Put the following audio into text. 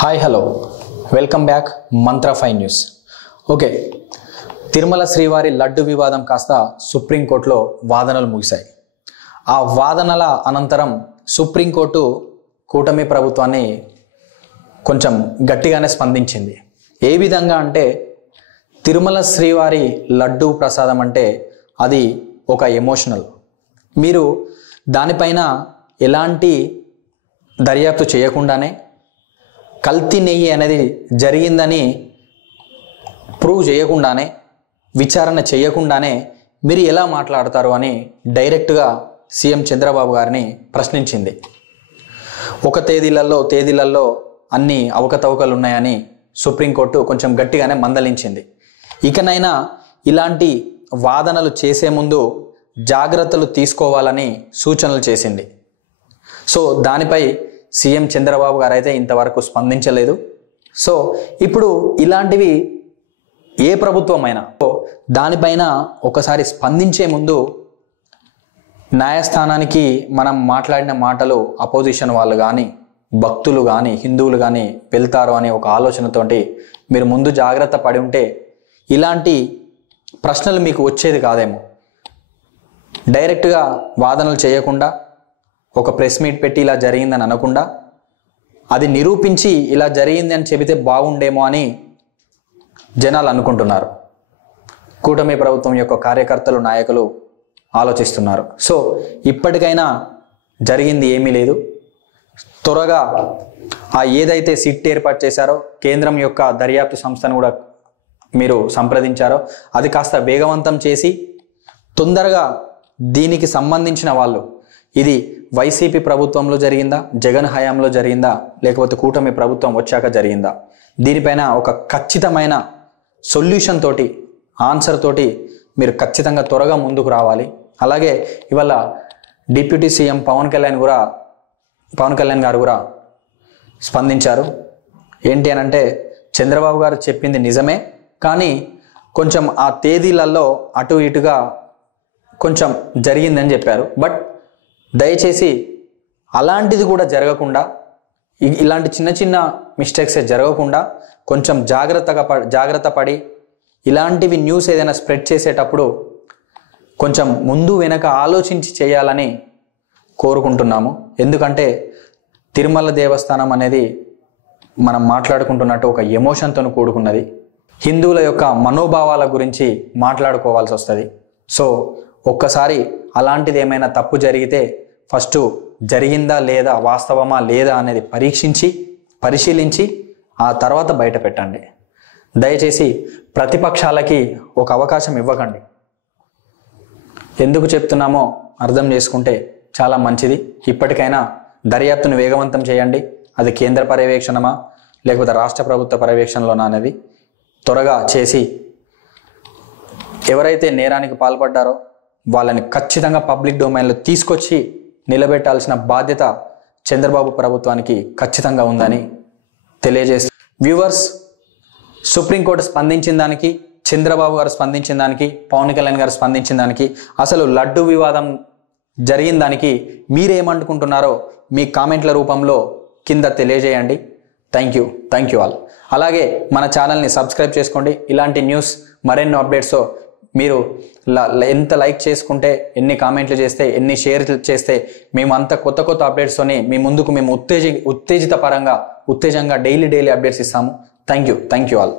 Hi hello welcome back మంత్ర 5 news. Okay, Tirumala శ్రీవారి లడ్డు వివాదం కాస్త సుప్రీంకోర్టులో వాదనలు ముగిశాయి. ఆ వాదనల అనంతరం సుప్రీంకోర్టు కూటమి ప్రభుత్వాన్ని కొంచెం గట్టిగానే స్పందించింది. ఏ విధంగా అంటే, తిరుమల శ్రీవారి లడ్డు ప్రసాదం అంటే అది ఒక ఎమోషనల్. మీరు దానిపైన ఎలాంటి దర్యాప్తు చేయకుండానే కల్తీ నెయ్యి అనేది జరిగిందని ప్రూవ్ చేయకుండానే, విచారణ చేయకుండానే మీరు ఎలా మాట్లాడతారు అని డైరెక్ట్గా సీఎం చంద్రబాబు గారిని ప్రశ్నించింది. ఒక తేదీలలో అన్ని అవకతవకలు ఉన్నాయని సుప్రీంకోర్టు కొంచెం గట్టిగానే మందలించింది. ఇకనైనా ఇలాంటి వాదనలు చేసే ముందు జాగ్రత్తలు తీసుకోవాలని సూచనలు చేసింది. సో దానిపై సీఎం చంద్రబాబు గారు అయితే ఇంతవరకు స్పందించలేదు. సో ఇప్పుడు ఇలాంటివి ఏ ప్రభుత్వమైనా దానిపైన ఒకసారి స్పందించే ముందు న్యాయస్థానానికి మనం మాట్లాడిన మాటలు అపోజిషన్ వాళ్ళు కానీ, భక్తులు కానీ, హిందువులు కానీ వెళ్తారు అనే ఒక ఆలోచనతోటి మీరు ముందు జాగ్రత్త పడి ఉంటే ఇలాంటి ప్రశ్నలు మీకు వచ్చేది కాదేమో. డైరెక్ట్గా వాదనలు చేయకుండా ఒక ప్రెస్ మీట్ పెట్టి ఇలా జరిగిందని అనకుండా అది నిరూపించి ఇలా జరిగింది అని చెబితే బాగుండేమో అని జనాలు అనుకుంటున్నారు. కూటమి ప్రభుత్వం యొక్క కార్యకర్తలు, నాయకులు ఆలోచిస్తున్నారు. సో ఇప్పటికైనా జరిగింది ఏమీ లేదు. త్వరగా ఏదైతే సిట్ ఏర్పాటు చేశారో, కేంద్రం యొక్క దర్యాప్తు సంస్థను కూడా మీరు సంప్రదించారో అది కాస్త వేగవంతం చేసి తొందరగా దీనికి సంబంధించిన వాళ్ళు, ఇది వైసీపీ ప్రభుత్వంలో జరిగిందా, జగన్ హయాంలో జరిగిందా, లేకపోతే కూటమి ప్రభుత్వం వచ్చాక జరిగిందా, దీనిపైన ఒక ఖచ్చితమైన సొల్యూషన్ తోటి, ఆన్సర్ తోటి మీరు ఖచ్చితంగా త్వరగా ముందుకు రావాలి. అలాగే ఇవాళ డిప్యూటీ సీఎం పవన్ కళ్యాణ్ గారు కూడా స్పందించారు. ఏంటి అని అంటే, చంద్రబాబు గారు చెప్పింది నిజమే, కానీ కొంచెం ఆ తేదీలలో అటు ఇటుగా కొంచెం జరిగిందని చెప్పారు. బట్ దయచేసి అలాంటిది కూడా జరగకుండా, ఇలాంటి చిన్న చిన్న మిస్టేక్స్ జరగకుండా కొంచెం జాగ్రత్త పడి ఇలాంటివి న్యూస్ ఏదైనా స్ప్రెడ్ చేసేటప్పుడు కొంచెం ముందు వెనక ఆలోచించి చేయాలని కోరుకుంటున్నాము. ఎందుకంటే తిరుమల దేవస్థానం అనేది మనం మాట్లాడుకుంటున్నట్టు ఒక ఎమోషన్తో కూడుకున్నది. హిందువుల యొక్క మనోభావాల గురించి మాట్లాడుకోవాల్సి వస్తుంది. సో ఒక్కసారి అలాంటిది ఏమైనా తప్పు జరిగితే ఫస్ట్ జరిగిందా లేదా, వాస్తవమా లేదా అనేది పరిశీలించి ఆ తర్వాత బయట పెట్టండి. దయచేసి ప్రతిపక్షాలకి ఒక అవకాశం ఇవ్వకండి. ఎందుకు చెప్తున్నామో అర్థం చేసుకుంటే చాలా మంచిది. ఇప్పటికైనా దర్యాప్తును వేగవంతం చేయండి. అది కేంద్ర పర్యవేక్షణమా లేకపోతే రాష్ట్ర ప్రభుత్వ పర్యవేక్షణలోనా అనేది త్వరగా చేసి ఎవరైతే నేరానికి పాల్పడ్డారో వాళ్ళని ఖచ్చితంగా పబ్లిక్ డొమైన్లో తీసుకొచ్చి నిలబెట్టాల్సిన బాధ్యత చంద్రబాబు ప్రభుత్వానికి ఖచ్చితంగా ఉందని తెలియజేస్తూ, వ్యూవర్స్, సుప్రీంకోర్టు స్పందించిన దానికి, చంద్రబాబు గారు స్పందించిన దానికి, పవన్ కళ్యాణ్ గారు స్పందించిన దానికి, అసలు లడ్డు వివాదం జరిగిన దానికి మీరేమనుకుంటున్నారో మీ కామెంట్ల రూపంలో కింద తెలియజేయండి. Thank you all. అలాగే మన ఛానల్ని సబ్స్క్రైబ్ చేసుకోండి. ఇలాంటి న్యూస్ మరెన్నో అప్డేట్స్ మీరు ఎంత లైక్ చేసుకుంటే, ఎన్ని కామెంట్లు చేస్తే, ఎన్ని షేర్ చేస్తే మేము అంత కొత్త అప్డేట్స్తోని మీ ముందుకు మేము ఉత్తేజంగా డైలీ అప్డేట్స్ ఇస్తాము. Thank you all.